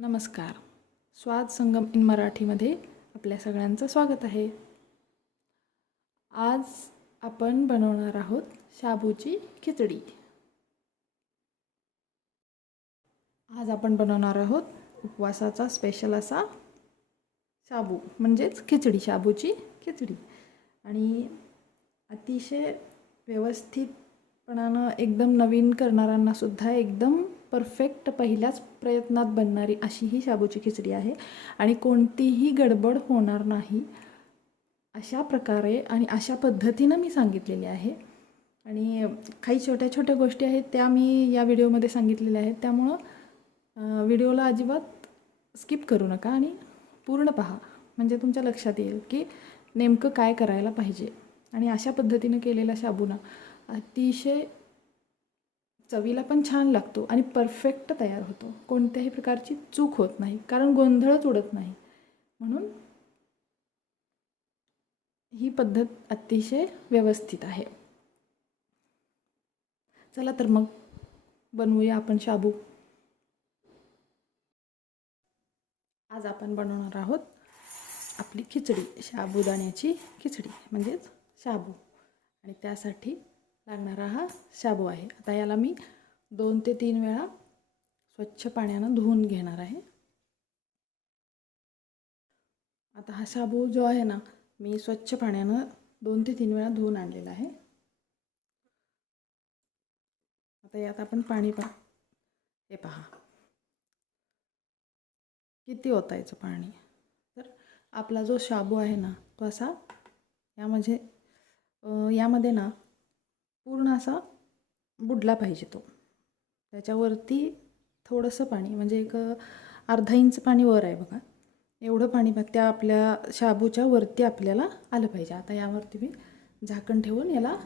नमस्कार. स्वाद संगम इन मराठीमध्ये आपल्या सगळ्यांचं स्वागत आहे. आज आपण बनवणार आहोत शाबूची खिचडी. आज आपण बनवणार आहोत उपवासाचा स्पेशल असा शाबू म्हणजेच खिचडी, शाबूची खिचडी. आणि अतिशय व्यवस्थितपणानं एकदम नवीन करणाऱ्यांनासुद्धा एकदम परफेक्ट पहिल्याच प्रयत्नात बनणारी अशी ही शाबूची खिचडी आहे. आणि कोणतीही गडबड होणार नाही अशा प्रकारे आणि अशा पद्धतीनं मी सांगितलेली आहे. आणि काही छोट्या छोट्या गोष्टी आहेत त्या मी या व्हिडिओमध्ये सांगितलेल्या आहेत, त्यामुळं व्हिडिओला अजिबात स्किप करू नका आणि पूर्ण पहा, म्हणजे तुमच्या लक्षात येईल की नेमकं काय करायला पाहिजे. आणि अशा पद्धतीनं केलेला शाबू ना अतिशय चवीला पण छान लागतो आणि परफेक्ट तयार होतो. कोणत्याही प्रकारची चूक होत नाही, कारण गोंधळच उडत नाही. म्हणून ही पद्धत अतिशय व्यवस्थित आहे. चला तर मग बनवूया आपण शाबू. आज आपण बनवणार आहोत आपली खिचडी, साबुदाण्याची खिचडी म्हणजेच शाबू. आणि त्यासाठी लागणारा हा शाबू आहे. आता याला मी 2 ते 3 वेळा स्वच्छ पाण्यानं धुवून घेणार आहे. आता हा शाबू जो आहे ना, मी स्वच्छ पाण्यानं 2 ते 3 वेळा धुवून आणलेला आहे. आता यात आपण पाणी हे पहा किती ओतायचं पाणी. तर आपला जो शाबू आहे ना तो असा यामध्ये ना पूर्ण असा बुडला पाहिजे. तो त्याच्यावरती थोडंसं पाणी, म्हणजे एक अर्धा इंच पाणी वर आहे बघा, एवढं पाणी त्या आपल्या शाबूच्या वरती आपल्याला आलं पाहिजे. आता यावरती मी झाकण ठेवून याला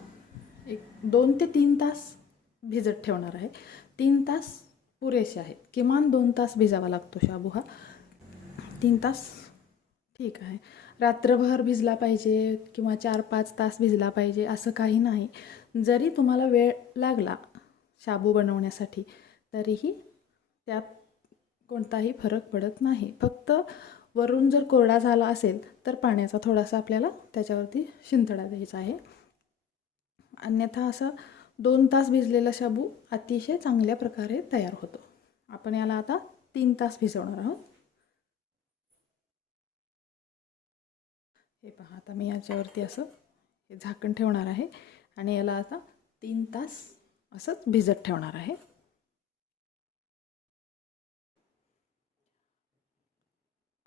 2 ते 3 तास भिजत ठेवणार आहे. 3 तास पुरेसे आहेत. किमान 2 तास भिजावा लागतो शाबू हा. 3 तास ठीक आहे. रात्रभर भिजला पाहिजे किंवा 4-5 तास भिजला पाहिजे असं काही नाही. जरी तुम्हाला वेळ लागला शाबू बनवण्यासाठी तरीही त्यात कोणताही फरक पडत नाही. फक्त वरून जर कोरडा झाला असेल तर पाण्याचा थोडासा आपल्याला त्याच्यावरती शिंतडा द्यायचा आहे. अन्यथा असा 2 तास भिजलेला शाबू अतिशय चांगल्या प्रकारे तयार होतो. आपण याला आता 3 तास भिजवणार आहोत. हे पहा, आता मी याच्यावरती असं हे झाकण ठेवणार आहे आणि याला आता 3 तास असंच भिजत ठेवणार आहे.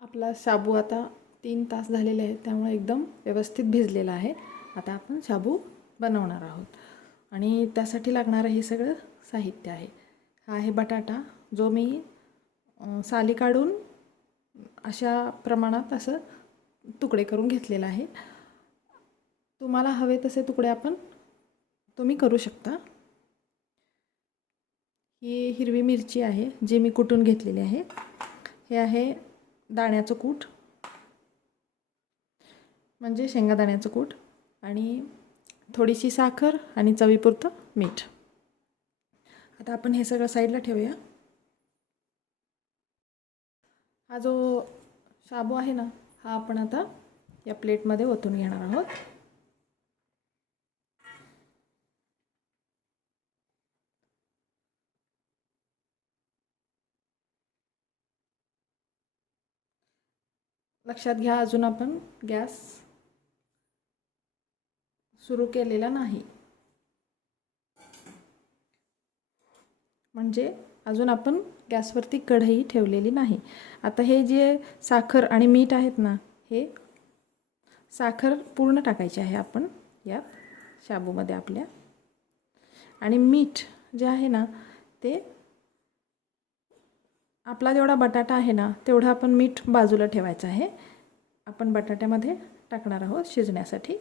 आपला शाबू आता 3 तास झालेले आहेत, त्यामुळे एकदम व्यवस्थित भिजलेला आहे. आता आपण शाबू बनवणार आहोत आणि त्यासाठी लागणारं हे सगळं साहित्य आहे. हा आहे बटाटा, जो मी साली काढून अशा प्रमाणात असं तुकडे करून घेतलेला आहे. तुम्हाला हवे तसे तुकडे तुम्ही करू शकता. ही हिरवी मिरची आहे जी मी कुटून घेतलेली आहे. हे आहे दाण्याचं कूट म्हणजे शेंगादाण्याचं कूट, आणि थोडीशी साखर आणि चवीपुरतं मीठ. आता आपण हे सगळं साईडला ठेवूया. हा जो शाबू आहे ना, हा आपण आता या प्लेटमध्ये ओतून घेणार आहोत. लक्षात घ्या, अजून आपण गॅस सुरू केलेला नाही, म्हणजे अजून आपण गॅसवरती कढई ठेवलेली नाही. आता हे जे साखर आणि मीठ आहेत ना, हे साखर पूर्ण टाकायची आहे आपण या शाबूमध्ये आपल्या. आणि मीठ जे आहे ना, ते आपला जेवढा बटाटा आहे ना तेवढं आपण मीठ बाजूला ठेवायचं आहे. आपण बटाट्यामध्ये टाकणार आहोत शिजण्यासाठी,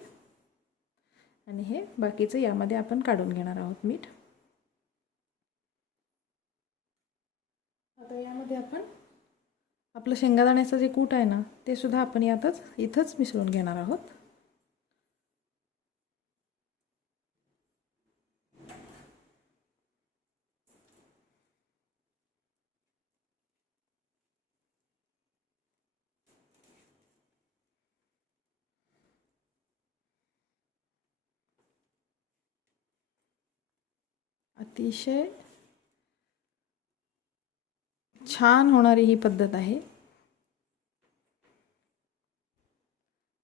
आणि हे बाकीचं यामध्ये आपण काढून घेणार आहोत मीठ. आता यामध्ये आपण आपलं शेंगादाण्याचं जे कूट आहे ना ते सुद्धा आपण इथंच मिसळून घेणार आहोत. अतिशय छान होणारी ही पद्धत आहे.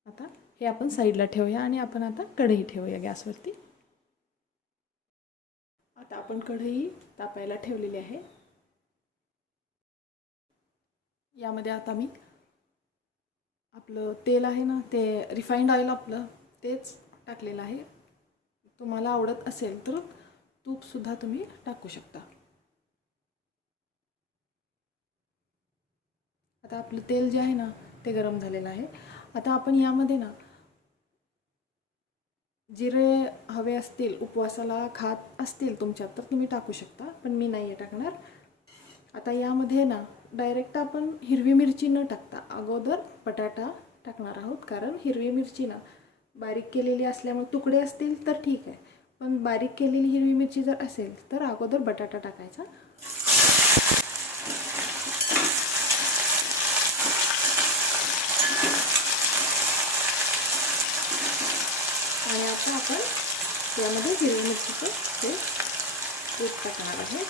आता हे आपण साईडला ठेवूया आणि आपण आता कढई ठेवूया गॅसवरती. आता आपण कढई तापायला ठेवलेली आहे. यामध्ये आता मी आपलं तेल आहे ना, ते रिफाइंड ऑइल आपलं तेच टाकलेलं आहे. तुम्हाला आवडत असेल तर तूपसुद्धा तुम्ही टाकू शकता. आता आपलं तेल जे आहे ना ते गरम झालेलं आहे. आता आपण यामध्ये ना जिरे हवे असतील, उपवासाला खात असतील तुमच्यात तर तुम्ही टाकू शकता, पण मी नाही आहे टाकणार. आता यामध्ये ना डायरेक्ट आपण हिरवी मिरची न टाकता अगोदर बटाटा टाकणार आहोत. कारण हिरवी मिरची ना बारीक केलेली असल्यामुळे तुकडे असतील तर ठीक आहे, पण बारीक केलेली हिरवी मिरची जर असेल तर अगोदर बटाटा टाकायचा. आणि आता आपण यामध्ये हिरवी मिरचीचं ते पीठ टाकणार आहे.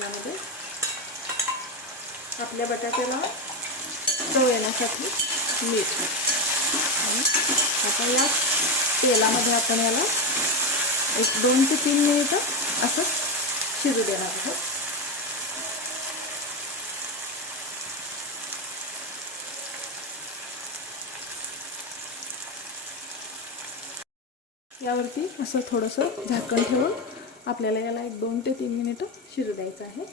यामध्ये आपल्या बटाट्याला चव येण्यासाठी मीठ. आणि आता या तेलामध्ये आपण याला एक 2 ते 3 मिनिटं असं शिजू देणार आहोत. यावरती असं थोडंसं झाकण ठेवून आपल्याला याला एक 2 ते 3 मिनिटं शिजू द्यायचं आहे.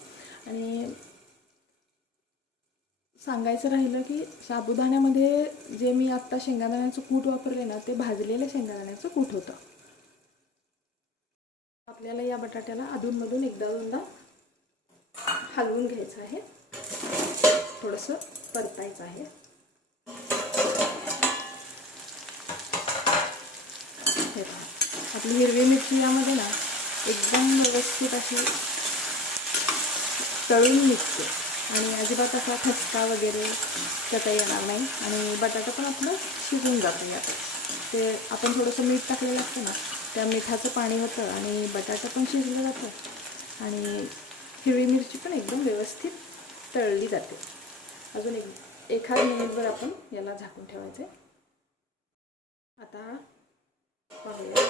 आणि सांगायचं राहिलं की साबुदाण्यामध्ये जे मी आत्ता शेंगदाण्याचं कूट वापरले ना ते भाजलेलं शेंगदाण्याचं कूट होतं. आपल्याला या बटाट्याला अधूनमधून एकदा दोनदा हलवून घ्यायचं आहे, थोडंसं परतायचं आहे. आपली हिरवी मिरची यामध्ये ना एकदम व्यवस्थित अशी तळून निघते आणि अजिबात असा ठसका वगैरे त्याचा येणार नाही. आणि बटाटा पण आपलं शिजून जातं यात. ते आपण थोडंसं मीठ टाकलेलं असतं ना, त्या मिठाचं पाणी होतं आणि बटाटा पण शिजलं जातं आणि हिरवी मिरची पण एकदम व्यवस्थित तळली जाते. अजून एखाद मिनिटभर आपण याला झाकून ठेवायचं आहे. आता पाहूया,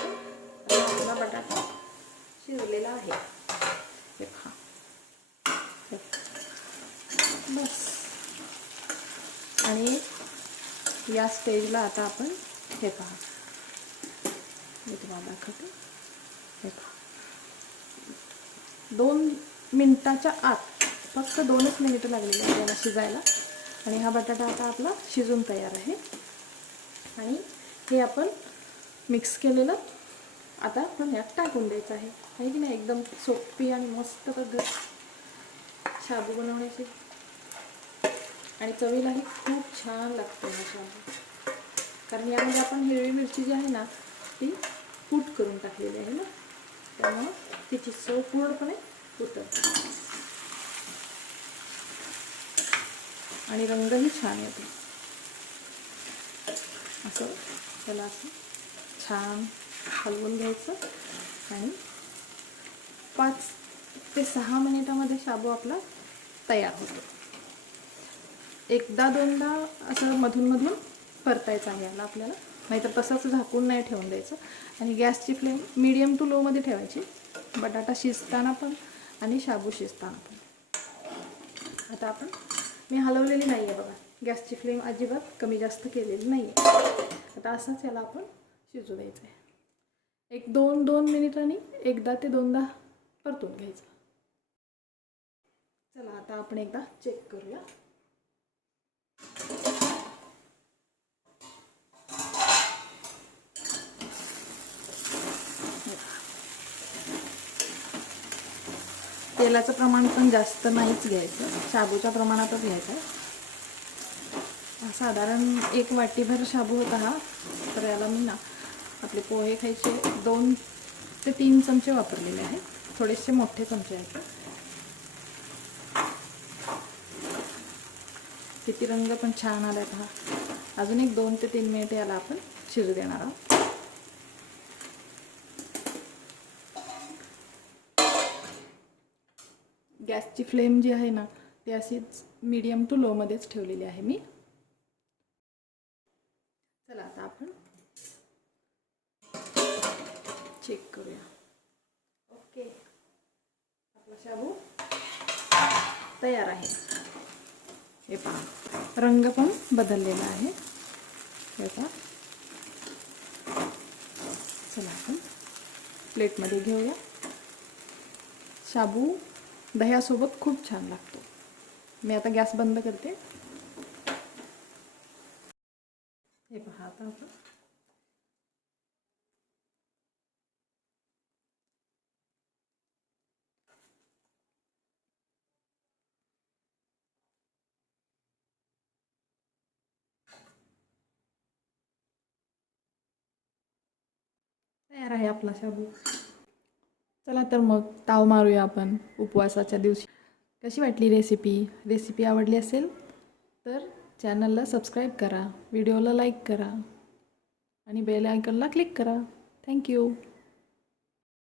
आपला बटाटा शिजलेला आहे. हे पहा, बस. आणि या स्टेजला आता आपण हे पहा, मी तुम्हाला दाखवते. हे पहा, 2 मिनिटाच्या आत, फक्त 2च मिनिटं लागलेली आहे याला शिजायला. आणि हा बटाटा आता आपला शिजून तयार आहे. आणि हे आपण मिक्स केलेलं आता आपण यात टाकून द्यायचं आहे की नाही. एकदम सोपी आणि मस्त पद्धत शाबू बनवण्याची आणि चवीलाही खूप छान लागते हा शाबू. कारण यामध्ये आपण हिरवी मिरची जी आहे ना ती कूट करून टाकलेली आहे ना, त्यामुळे तिची चव पूर्णपणे उतरते आणि रंगही छान येतो. असं त्याला असं छान हलवून घ्यायचं आणि 5 ते 6 मिनिटामध्ये शाबू आपला तयार होतो. एकदा दोनदा असं मधून परतायचं आहे याला आपल्याला, नाहीतर तसंच झाकून नाही ठेवून द्यायचं. आणि गॅसची फ्लेम मीडियम टू लोमध्ये ठेवायची, बटाटा शिजताना पण आणि शाबू शिजताना पण. आता आपण मी हलवलेली नाही आहे बघा, गॅसची फ्लेम अजिबात कमी जास्त केलेली नाही आहे. आता असंच याला आपण शिजू द्यायचं आहे. एक 2 मिनिटांनी एकदा ते दोनदा परतून घ्यायचं. चला आता आपण एकदा चेक करूया. तेलाचं प्रमाण पण जास्त नाहीच घ्यायचं, शाबूच्या प्रमाणातच घ्यायचं आहे. साधारण 1 वाटीभर शाबू होता हा, तर याला मी ना आपले पोहे खायचे 2 ते 3 चमचे वापरलेले आहेत, थोडेसे मोठे चमचे आहेत. किती रंग पण छान आला पहा. अजून एक 2 ते 3 मिनिट याला आपण शिजू देणार आहोत. गॅसची फ्लेम जी आहे ना ती अशीच मीडियम टू लोमध्येच ठेवलेली आहे मी. चला आता आपण चेक करूया. ओके, आपला शाबू तयार आहे. हे पहा, रंग पण बदललेला आहे याचा. चला आपण प्लेटमध्ये घेऊया. शाबू दह्यासोबत खूप छान लागतो. मी आता गॅस बंद करते. हे पहा आता आपण तयार आहे आपला शाबू. चला तर मग ताव मारूया आपण उपवासाच्या दिवशी. कशी वाटली रेसिपी? रेसिपी आवडली असेल तर चॅनलला सबस्क्राईब करा, व्हिडिओला लाईक करा आणि बेल आयकॉनला क्लिक करा. थँक्यू.